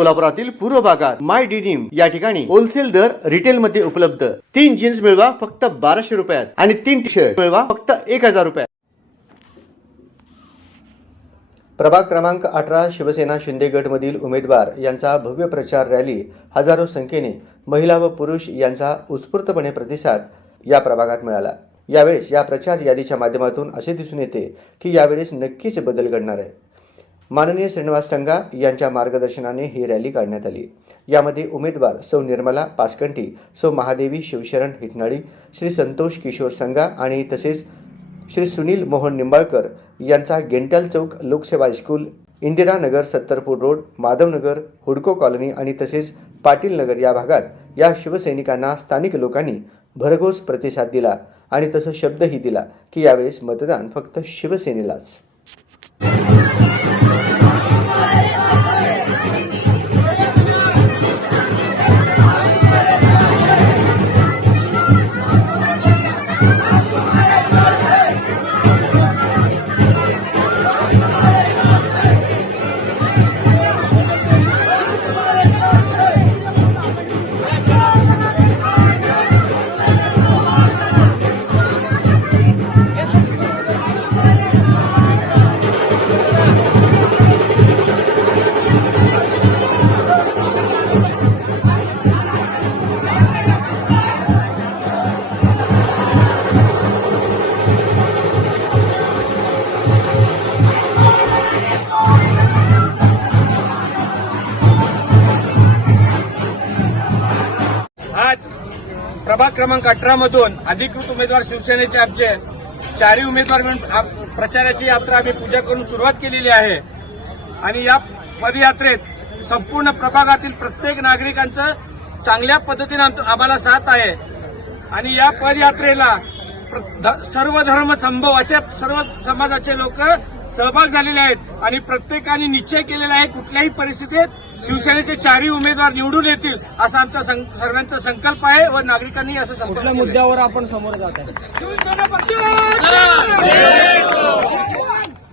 सोलापुरातील पूर्व भागात माय डिनिम या ठिकाणी होलसेल दर रिटेल मध्ये उपलब्ध. तीन जीन्स मिळवा फक्त बाराशे रुपयात आणि तीन टी शर्ट मिळवा फक्त एक हजार रुपयात. प्रभाग क्रमांक अठरा शिवसेना शिंदे गटमधील उमेदवार यांचा भव्य प्रचार रॅली हजारो संख्येने महिला व पुरुष यांचा उत्स्फूर्तपणे प्रतिसाद या प्रभागात मिळाला. यावेळेस या प्रचार यादीच्या माध्यमातून असे दिसून येते की यावेळेस नक्कीच बदल घडणार आहे. माननीय श्रीनिवास संघा यांच्या मार्गदर्शनाने ही रॅली काढण्यात आली. यामध्ये उमेदवार सौ निर्मला पासकंटी सौ महादेवी शिवशरण हिटनाळी श्री संतोष किशोर संघा आणि तसेच श्री सुनील मोहन निंबाळकर यांचा गेंटल चौक Lokseva high school Indira Nagar Sattarpur road Madhavnagar हुडको कॉलनी आणि तसेच पाटील नगर या भागात या शिवसैनिकांना स्थानिक लोकांनी भरघोस प्रतिसाद दिला आणि तसं शब्दही दिला की यावेळेस मतदान फक्त शिवसेनेलाच. प्रभाग क्रमांक अठरा मधून अधिकृत उमेदवार शिवसेनेचे आमचे चारही उमेदवार मिळून प्रचाराची यात्रा आम्ही पूजा करून सुरुवात केलेली आहे. आणि या पदयात्रेत संपूर्ण प्रभागातील प्रत्येक नागरिकांचं चांगल्या पद्धतीनं आम्हाला साथ आहे. आणि या पदयात्रेला प्र- ध- सर्व धर्म संभव असे सर्व समाजाचे लोक सहभाग झालेले आहेत. आणि प्रत्येकाने निश्चय केलेला आहे कुठल्याही परिस्थितीत शिवसेनेचे चारही उमेदवार निवडून येतील असा आमचा सर्वांचा संकल्प आहे व नागरिकांनी असं केलंय. मुद्द्यावर आपण समोर जात आहे? शिवसेना पक्ष!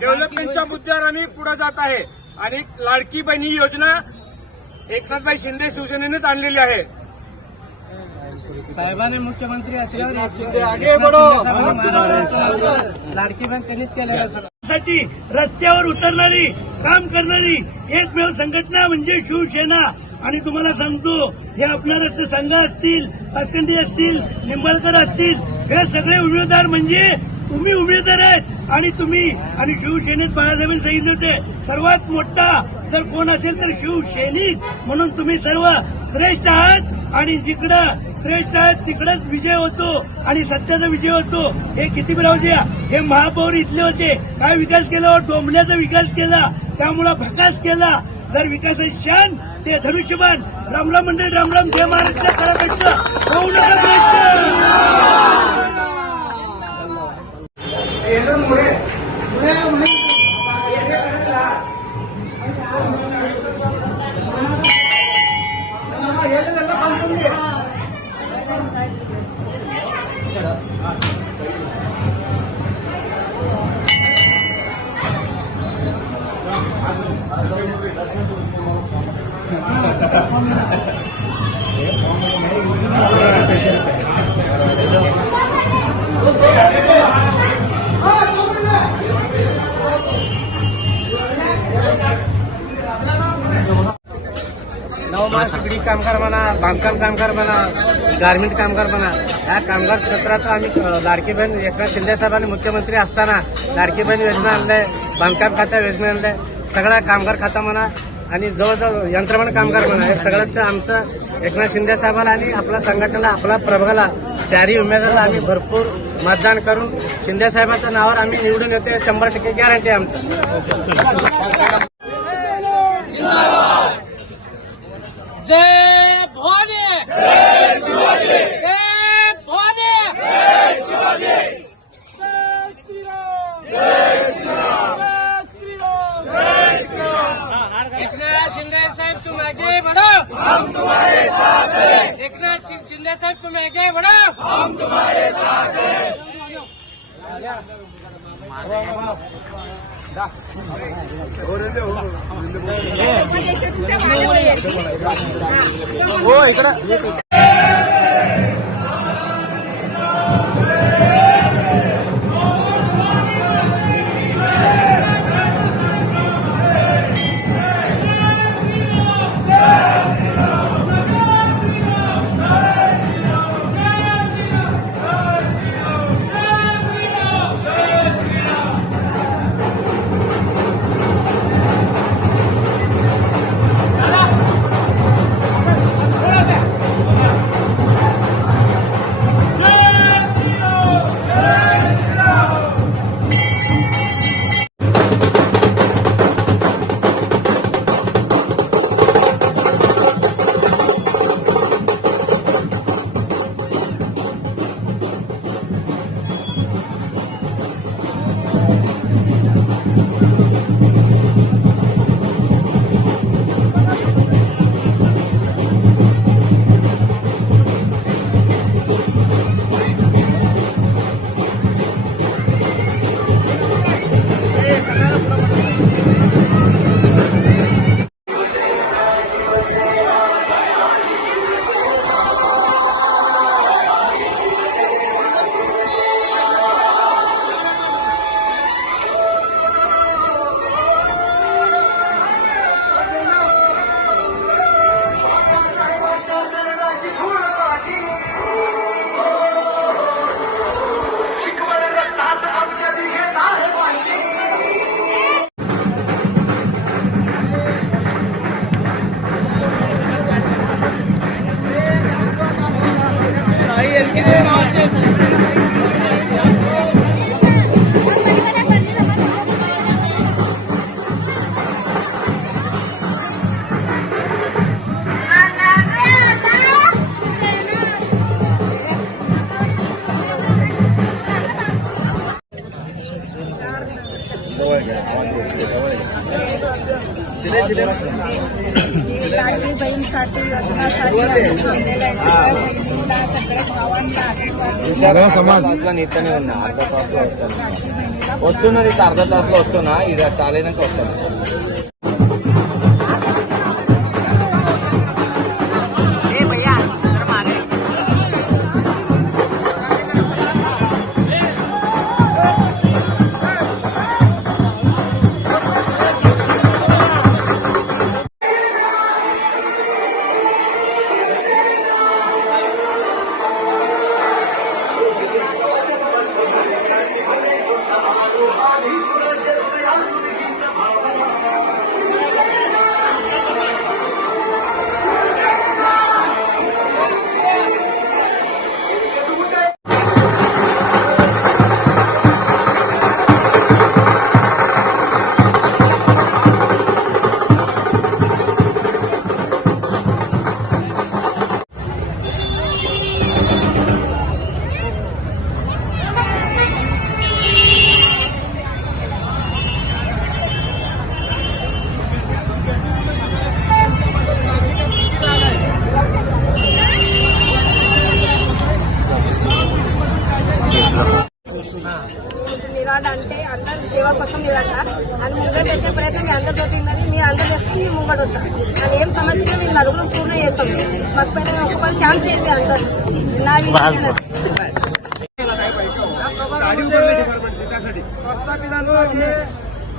डेव्हलपमेंटच्या मुद्द्यावर आम्ही पुढे जात आहे. आणि लाडकी बहिणी योजना एकनाथभाई शिंदे शिवसेनेनेच आणलेली आहे. साहेबांनी मुख्यमंत्री असल्यावर लाडकी बहीण त्यांनीच केलेलं साठी रस्त्यावर उतरणारी काम करणारी एकमेव संघटना म्हणजे शिवसेना. आणि तुम्हाला सांगतो हे आपल्या संघ असतील पाचकंडी असतील निंबाळकर असतील हे सगळे उमेदवार म्हणजे तुम्ही उमेदवार आहेत. आणि तुम्ही आणि शिवसेनेत बाळासाहेबांनी सांगितले होते सर्वात मोठा जर कोण असेल तर शिवसैनिक. म्हणून तुम्ही सर्व श्रेष्ठ आहात. आणि जिकडं श्रेष्ठ आहेत तिकडंच विजय होतो. आणि सत्याचा विजय होतो. हे किती राहू द्या. हे महापौर इथले होते. काय विकास केला? डोंबल्याचा विकास केला. त्यामुळं भकास केला. जर विकासाची शान ते धनुष्यबाण. रामराम मंडळ रामराम जय महाराष्ट्र. करा प्रश्न. होऊ नका प्रश्न कामगार म्हणा बांधकाम कामगार म्हणा गारमेंट कामगार म्हणा या कामगार क्षेत्रात आम्ही अ, लाडकी बहीण एकनाथ शिंदे साहेबांनी मुख्यमंत्री असताना लाडकी बहीण योजना आणलंय बांधकाम खाता योजना आणलंय सगळा कामगार खाता म्हणा आणि जवळजवळ यंत्रमन कामगार म्हणा हे सगळ्यांचं आमचं एकनाथ शिंदे साहेबाला आणि आपल्या संघटनेला आपल्या प्रभागाला चारही उमेदवाराला आम्ही भरपूर मतदान करून शिंदे साहेबांच्या नावावर आम्ही निवडून येतो शंभर टक्के गॅरंटी आमचं. जय भवानी। जय शिवाजी जय भवानी। जय शिवाजी जय श्रीराम जय श्रीराम जय श्रीराम एकनाथ शिंदे साहेब तुम आगे बढ़ो। हम तुम्हारे साथ हैं एकनाथ शिंदे साहेब तुम आगे बढ़ो। हम तुम्हारे साथ हैं लाडकी सगळा समाज. नेता नाही होणार अर्धा तास वस्तू ना अर्धा तासला वस्तू ना चालेल ना మాకు పైన ఒక ఛాన్స్ ఏంటి అందరు నా విజయం प्रस्थापितांचा जे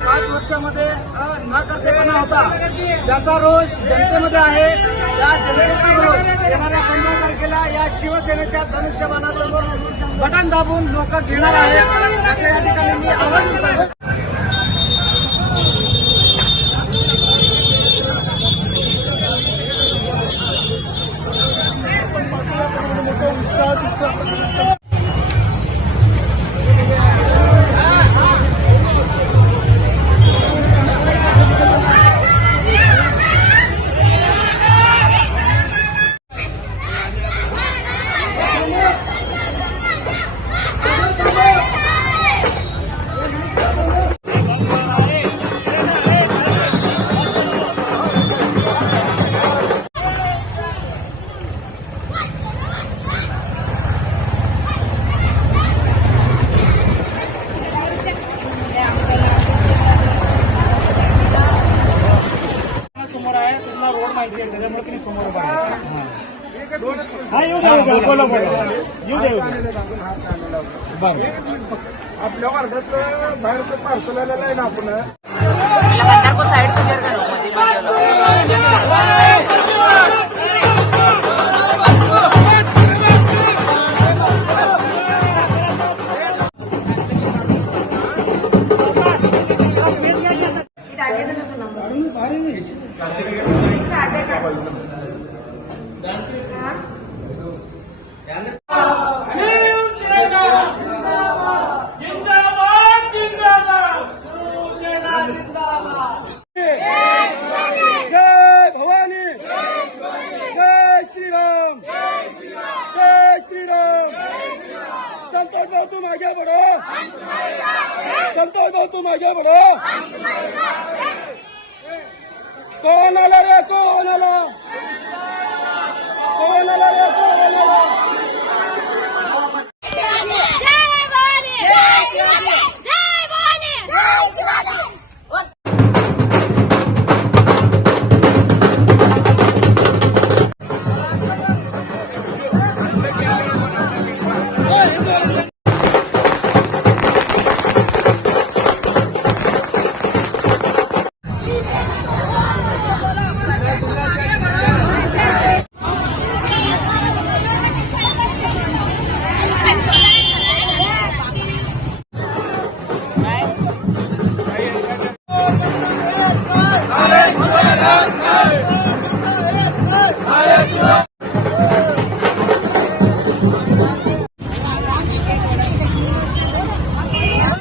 पाच वर्षामध्ये अ, न करतेपणा होता त्याचा रोष जनतेमध्ये आहे या जनतेचा रोष येणाऱ्या पंधरा तारखेला या शिवसेनेच्या धनुष्यबाणासमोर बटन दाबून लोक घेणार आहेत त्याचं या ठिकाणी मी आवाज मी समोर आपल्या वर्गातलं बाहेरचं पार्सल आलेलं आहे ना आपण साईड तुम आगे बढ़ो संतोष भाऊ तुम आगे बढ़ो कौन आला रे कौन आला? कौन आला रे कौन